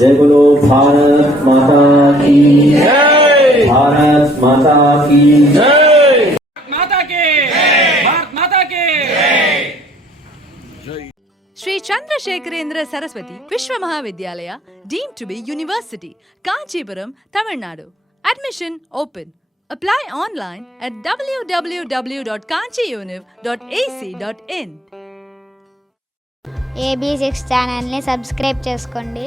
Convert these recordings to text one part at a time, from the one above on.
जय बोलो भारत माता की भारत माता की माता के भारत माता के Sri Chandrasekharendra Saraswathi Vishwa Mahavidyalaya deemed to be university Kanchipuram Tamil Nadu admission open apply online at W W W dot kanchiuniv dot AC dot in AB six ఛానల్ని subscribe చేసుకోండి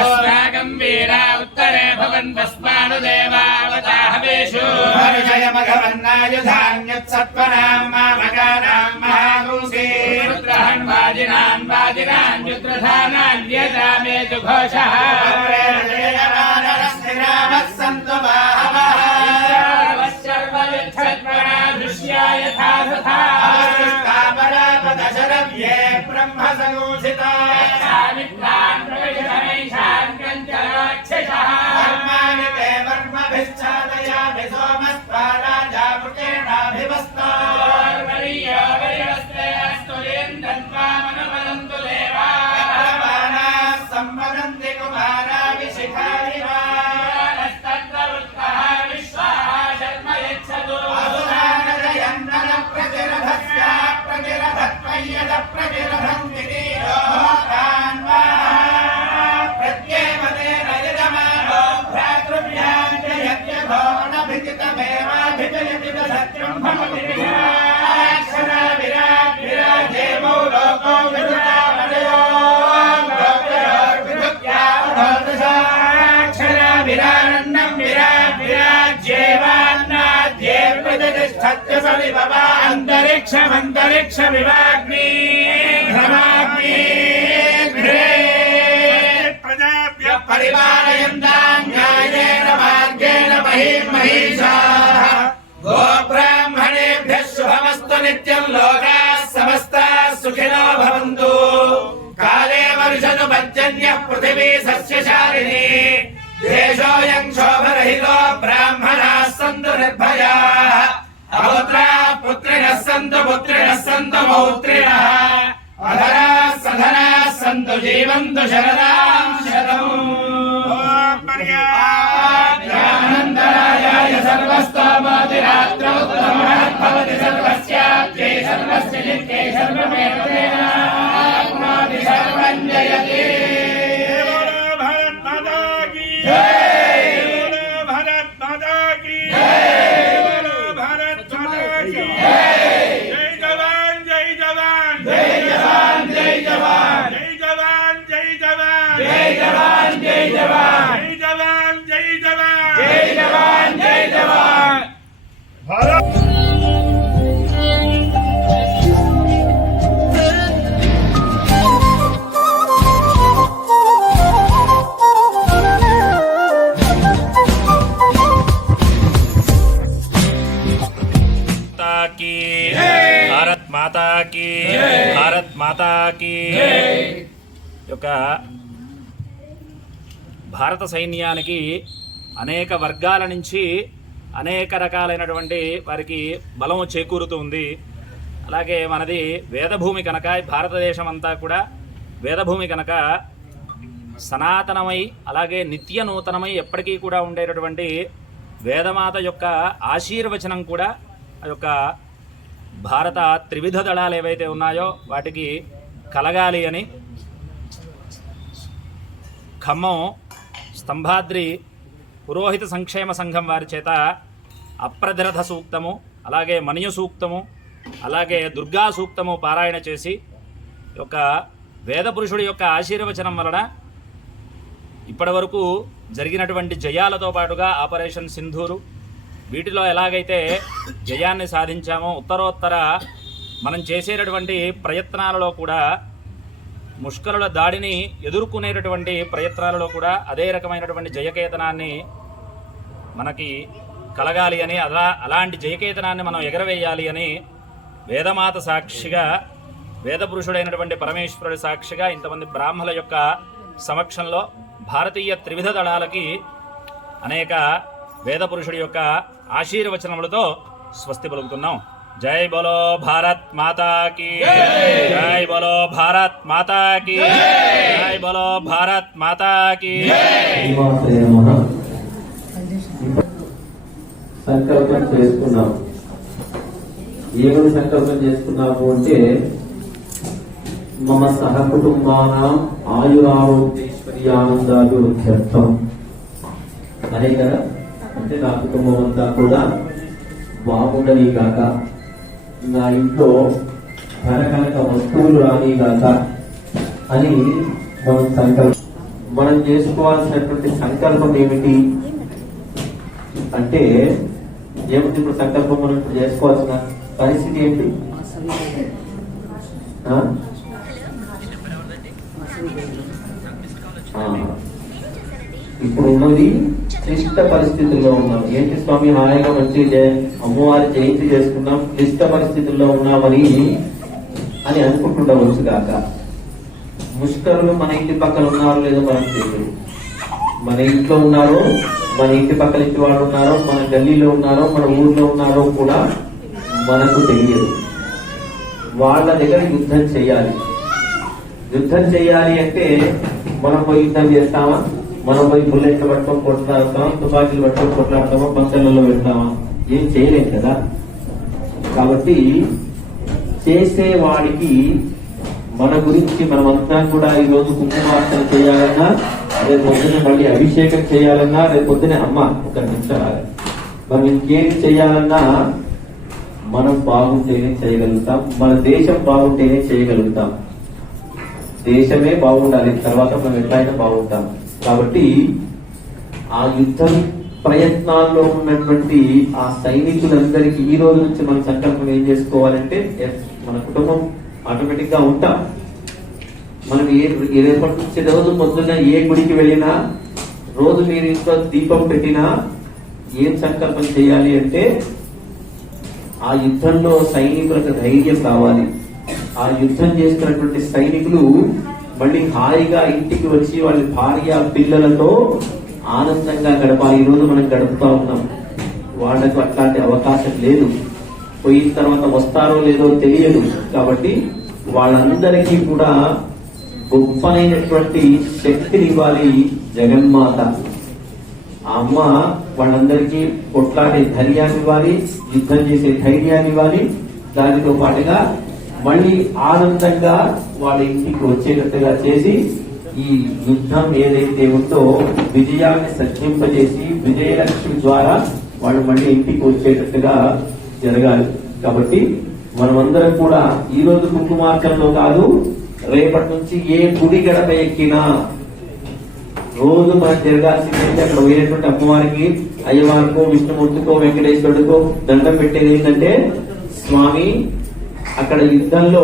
अस्माकं वीरा उत्तरे भवन् भस्मानु देवावताहवेषु रुद्रहन् वाजिनान् वाजिनान् युद्रधानान् व्यजामे तु घोषः सर्वयुद्धत्मना दृश्या पर्वरीयो సత్యసవిభవ అంతరిక్షమంతరిక్షమివాగ్ని భ్రమాగ్ని ప్రజాభ్య పరిపాలయంతాంగాయేన మార్గేణ మహీం మహిషాః గోబ్రాహ్మణేభ్యః శుభమస్తు నిత్యం లోకాः సమస్తాः సుఖినో భవంతు. కాలే వర్షను పర్జన్యః పృథివీ సస్యశాలిని. దేశోऽयं శోభరహితో ब्राह्मणाः सन्तु निर्भयाः अपुत्रा पुत्रिणः सन्तु पुत्रिणः सन्तु पौत्रिणः अधरा सधरा सन्तु जीवन्तु शरदां शतम् आनन्दरायाय सर्वस्तामातिरात्रौ भवति सर्वस्याब्जे सर्वस्य नित्ये सर्वमेव सर्वं जयते జై జవాన్. జై జవాన్ జై జవాన్. జై జవాన్ జై జవాన్. భారత సైన్యానికి అనేక వర్గాల నుంచి అనేక రకాలైనటువంటి వారికి బలం చేకూరుతూ ఉంది అలాగే మనది వేదభూమి కనుక భారతదేశం అంతా కూడా వేదభూమి కనుక సనాతనమై అలాగే నిత్య నూతనమై ఎప్పటికీ కూడా ఉండేటటువంటి వేదమాత యొక్క ఆశీర్వచనం కూడా ఆ యొక్క భారత త్రివిధ దళాలు ఏవైతే ఉన్నాయో వాటికి కలగాలి అని ఖమ్మం స్తంభాద్రి పురోహిత సంక్షేమ సంఘం వారి చేత అప్రదరథ సూక్తము అలాగే మణియు సూక్తము అలాగే దుర్గా సూక్తము పారాయణ చేసి ఒక యొక్క వేద పురుషుడి యొక్క ఆశీర్వచనం వలన ఇప్పటివరకు జరిగినటువంటి జయాలతో పాటుగా ఆపరేషన్ సింధూరు వీటిలో ఎలాగైతే జయాన్ని సాధించామో ఉత్తరోత్తర మనం చేసేటటువంటి ప్రయత్నాలలో కూడా ముష్కరుల దాడిని ఎదుర్కొనేటటువంటి ప్రయత్నాలలో కూడా అదే రకమైనటువంటి జయకేతనాన్ని మనకి కలగాలి అని అలా అలాంటి జయకేతనాన్ని మనం ఎగరవేయాలి అని వేదమాత సాక్షిగా వేదపురుషుడైనటువంటి పరమేశ్వరుడి సాక్షిగా ఇంతమంది బ్రాహ్మల యొక్క సమక్షంలో భారతీయ త్రివిధ దళాలకి అనేక వేదపురుషుడి యొక్క ఆశీర్వచనములతో స్వస్తి పలుకుతున్నాం. జై బలో భారత్ మాతాకి జై బలో భారత్ మాతాకి జై బలో భారత్ మాతాకి సంకల్పం చేసుకున్నాం. ఏమని సంకల్పం చేసుకున్నాము అంటే మమ సహకుటుంబానం ఆయురారోగ్యేశ్వరి ఆనందాలు అర్థం అదే కదా? అంటే నా కుటుంబం అంతా కూడా బాగుండని కాక నా ఇంట్లో ధనకనక వస్తువులు రాని గాక అని మనం సంకల్పం మనం చేసుకోవాల్సినటువంటి సంకల్పం ఏమిటి? అంటే ఏమిటి ఇప్పుడు సంకల్పం మనం ఇప్పుడు చేసుకోవాల్సిన పరిస్థితి ఏంటి? ఇప్పుడు ఉన్నది క్లిష్ట పరిస్థితుల్లో ఉన్నాం. ఏంటి స్వామి హాయిగా మంచి జయ- అమ్మవారి జయంతి చేసుకున్నాం క్లిష్ట పరిస్థితుల్లో ఉన్నామని అని అనుకుంటుండవచ్చు కాక ముష్కరులు మన ఇంటి పక్కన ఉన్నారో లేదో మనకు తెలియదు. మన ఇంట్లో ఉన్నారో మన ఇంటి పక్కన ఇంటి వాళ్ళు ఉన్నారో మన గల్లీలో ఉన్నారో మన ఊర్లో ఉన్నారో కూడా మనకు తెలియదు. వాళ్ళ దగ్గర యుద్ధం చేయాలి. యుద్ధం చేయాలి అంటే మనం యుద్ధం చేస్తామా? మనం పోయి బుల్లెట్లు పట్టుకొని కొట్లాడతాం తుపాకీలు పట్టుకొని కొట్లాడతామా పంచాలలో పెడతామా? ఏం చేయలేం కదా. కాబట్టి చేసేవాడికి మన గురించి మనమంతా కూడా ఈ రోజు కుంకుమార్చన చేయాలన్నా రేపు పొద్దున మళ్ళీ అభిషేకం చేయాలన్నా రేపు పొద్దునే అమ్మ ఒక నిమిషం మనం ఇంకేమి చేయాలన్నా మనం బాగుంటేనే చేయగలుగుతాం మన దేశం బాగుంటేనే చేయగలుగుతాం. దేశమే బాగుండాలి తర్వాత మనం ఎట్లయినా బాగుంటాం. కాబట్టి ఆ యుద్ధం ప్రయత్నాల్లో ఉన్నటువంటి ఆ సైనికులందరికీ ఈ రోజు నుంచి మన సంకల్పం ఏం చేసుకోవాలంటే ఎస్, మన కుటుంబం ఆటోమేటిక్గా ఉంటాం. మనం ఏ రేపటి నుంచి రోజు పొద్దున్న ఏ గుడికి వెళ్ళినా రోజు మీరు ఇంట్లో దీపం పెట్టినా ఏం సంకల్పం చేయాలి అంటే ఆ యుద్ధంలో సైనికులకు ధైర్యం కావాలి. ఆ యుద్ధం చేస్తున్నటువంటి సైనికులు మళ్ళీ హాయిగా ఇంటికి వచ్చి వాళ్ళ భార్య పిల్లలతో ఆనందంగా గడపాలి. ఈ రోజు మనం గడుపుతా ఉన్నాం. వాళ్ళకు అట్లాంటి అవకాశం లేదు. పోయిన తర్వాత వస్తారో లేదో తెలియదు. కాబట్టి వాళ్ళందరికీ కూడా గొప్పనైనటువంటి శక్తిని ఇవ్వాలి జగన్మాత. ఆ అమ్మ వాళ్ళందరికీ కొట్లాడే ధైర్యాన్ని ఇవ్వాలి యుద్ధం చేసే ధైర్యాన్ని ఇవ్వాలి. దానితో పాటుగా మళ్ళీ ఆనందంగా వాళ్ళ ఇంటికి వచ్చేటట్టుగా చేసి ఈ యుద్ధం ఏదైతే ఉందో విజయాన్ని సత్యింపజేసి విజయలక్ష్మి ద్వారా వాళ్ళు మళ్ళీ ఇంటికి వచ్చేటట్టుగా జరగాలి. కాబట్టి మనమందరం కూడా ఈ రోజు కుంకుమార్చనలో కాదు రేపటి నుంచి ఏ గుడి గడప ఎక్కినా రోజు మనం జరగాల్సిందంటే అక్కడ పోయినటువంటి అమ్మవారికి అయ్యవారికో విష్ణుమూర్తికో వెంకటేశ్వరుడికో దండం పెట్టేది ఏంటంటే స్వామి అక్కడ యుద్ధంలో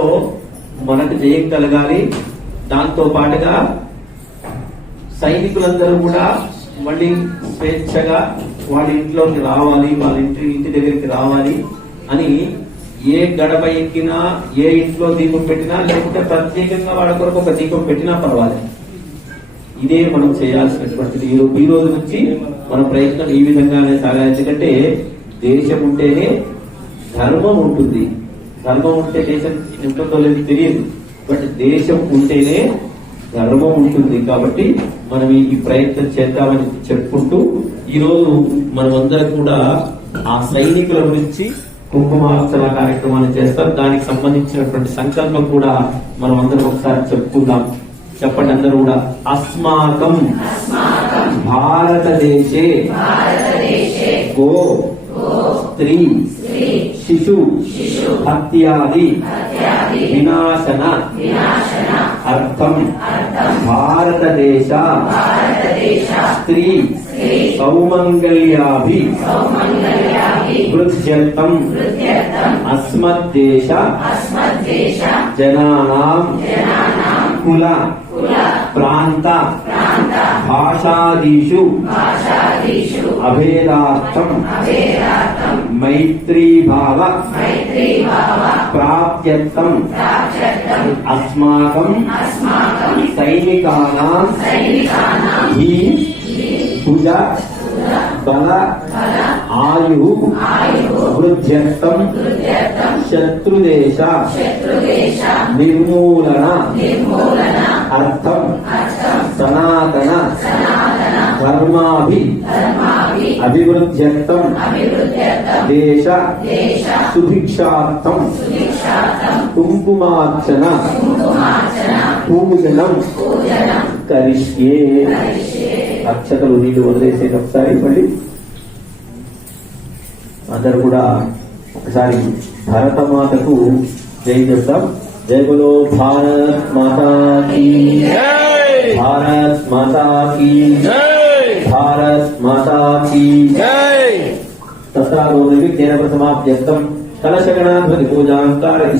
మనకు జయం కలగాలి. దాంతో పాటుగా సైనికులందరూ కూడా మళ్ళీ స్వేచ్ఛగా వాళ్ళ ఇంట్లోకి రావాలి వాళ్ళ ఇంటి ఇంటి దగ్గరికి రావాలి అని ఏ గడప ఎక్కినా ఏ ఇంట్లో దీపం పెట్టినా లేకుంటే ప్రత్యేకంగా వాళ్ళ కొరకు ఒక దీపం పెట్టినా పర్వాలేదు. ఇదే మనం చేయాల్సినటువంటిది. ఈ రోజు ఈ రోజు నుంచి మన ప్రయత్నం ఈ విధంగానే సాగాలి. ఎందుకంటే దేశం ఉంటేనే ధర్మం ఉంటుంది. ధర్మం ఉంటే దేశం ఉంటుందో లేదో తెలియదు. బట్ దేశం ఉంటేనే ధర్మం ఉంటుంది కాబట్టి మనం ఈ ప్రయత్నం చేద్దామని చెప్పుకుంటూ ఈ రోజు మనమందరం కూడా ఆ సైనికుల గురించి కుంకుమార్చన కార్యక్రమాన్ని చేస్తాం. దానికి సంబంధించినటువంటి సంకల్పం కూడా మనం అందరం ఒకసారి చెప్పుకుందాం. చెప్పండి అందరూ కూడా. అస్మాకం భారతదేశే. గో. స్త్రీ. शिशु अत्यादि विनाशन। अर्थम। भारतदेश। स्त्री। सौमंगल्याभि वृद्ध्यर्थम। अस्मद्देश। भाषादीषु। अभेदार्थम। మైత్రీభావ ప్రాప్త్యర్థం అస్మాకం సైనికానాం ఈ భుజ బల ఆయు వృద్ధ్యర్థం శత్రుదేశ నిర్మూలన అర్థం సనాతన ధర్మాభి అభివృద్ధ్యర్థం దేశ సుభిక్షార్థం కుంకుమార్చన పూజనం కరిష్యే అక్షతలు నీళ్ళు వదిలేసేది ఒకసారి మళ్ళీ అందరు కూడా ఒకసారి భరతమాతకు జై చెప్తాం జై బలో భారత్ మాతా కీ భారత్ మాతా भारत माता की जय। तथा प्रथमा तेन कलशगणा ध्वनि पूजा कार्य